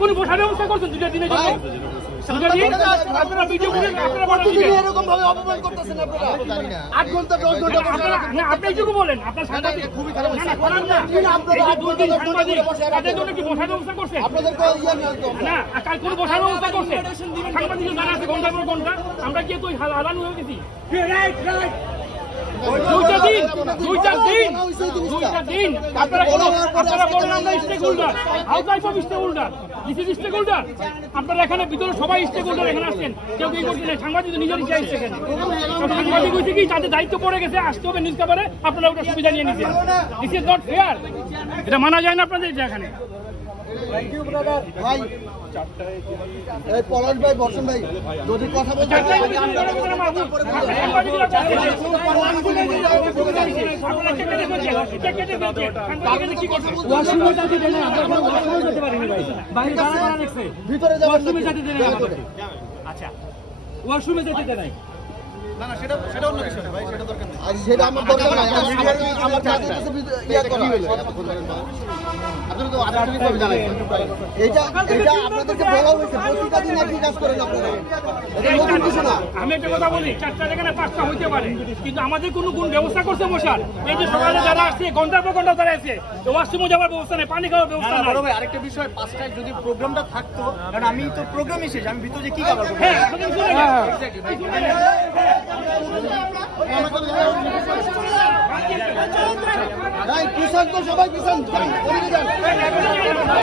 কোন বসার ব্যবস্থা করছেন দুটা দিনের জন্য? আপনারা ভিডিও করে এরকম ভাবে অপমান করতেছেন আপনারা 8 ঘন্টা 10 ঘন্টা না আপনি যেটুকু বলেন আপনার সাংবাদিক খুবই খারাপ না করেন না আপনারা 8 ঘন্টা 10 ঘন্টা ধরে বসে তাদের জন্য কি বসার ব্যবস্থা করছেন? আপনাদের কো ইয়া না কাল কোন বসার ব্যবস্থা করছেন? সাংবাদিক যারা আছে ঘন্টা পর ঘন্টা আমরা কি তো হালাল হয়ে গেছি? রাইট রাইট দুইটা দিন আপনারা বলেন আমরা stakeholder house life of stakeholder this is stakeholder. আপনারা এখানে ভিতরে সবাই স্টেক হোল্ডার এখানে আসছেন, কেউ কি করছেন? সাংবাদিক নিজেরই চাই এখানে সাংবাদিক হয়েছে কি তাদের দায়িত্ব পড়ে গেছে আসতে হবে নিউজ পেপারে, আপনারা ওটা সুবিধা নিয়ে নিচ্ছেন। দিস ইজ নট ফেয়ার, এটা মানা যায় না আপনাদের এখানে। থ্যাংক ইউ ব্রাদার ভাই। এই পলাশ ভাই বর্ষণ ভাই যদি কথা বলতে ভিতরে যাওয়ার আচ্ছা ওয়াশরুমে যেতে নাই না না সেটা অন্য বিষয় ভাই, সেটা দরকার নেই। আর সেটা আমার দরকার নাই, আমার কাছে ইয়া করা আপনারা তো আদালতে ভাবে জানাইছেন। এটা আপনাদেরকে বলা হয়েছে প্রতিটা দিন একই কাজ করেন আপনারা, এটা নতুন কিছু না। আমি একটা কথা বলি, 4টা এখানে 5টা হইতে পারে, কিন্তু আমাদের কোনো ব্যবস্থা করছে বসার? এই যে সকালে যারা আসছে ঘন্টার পর ঘন্টা তারা আছে, ওয়াশরুমে যাওয়ার ব্যবস্থা নেই, পানি খাওয়ার ব্যবস্থা নেই। বড় ভাই আরেকটা বিষয়, 5টায় যদি প্রোগ্রামটা থাকতো, কারণ আমি তো প্রোগ্রামে এসেছি, আমি ভিতরে যে কি খাবার করব? হ্যাঁ ভাই কিষান তো সবাই কিষান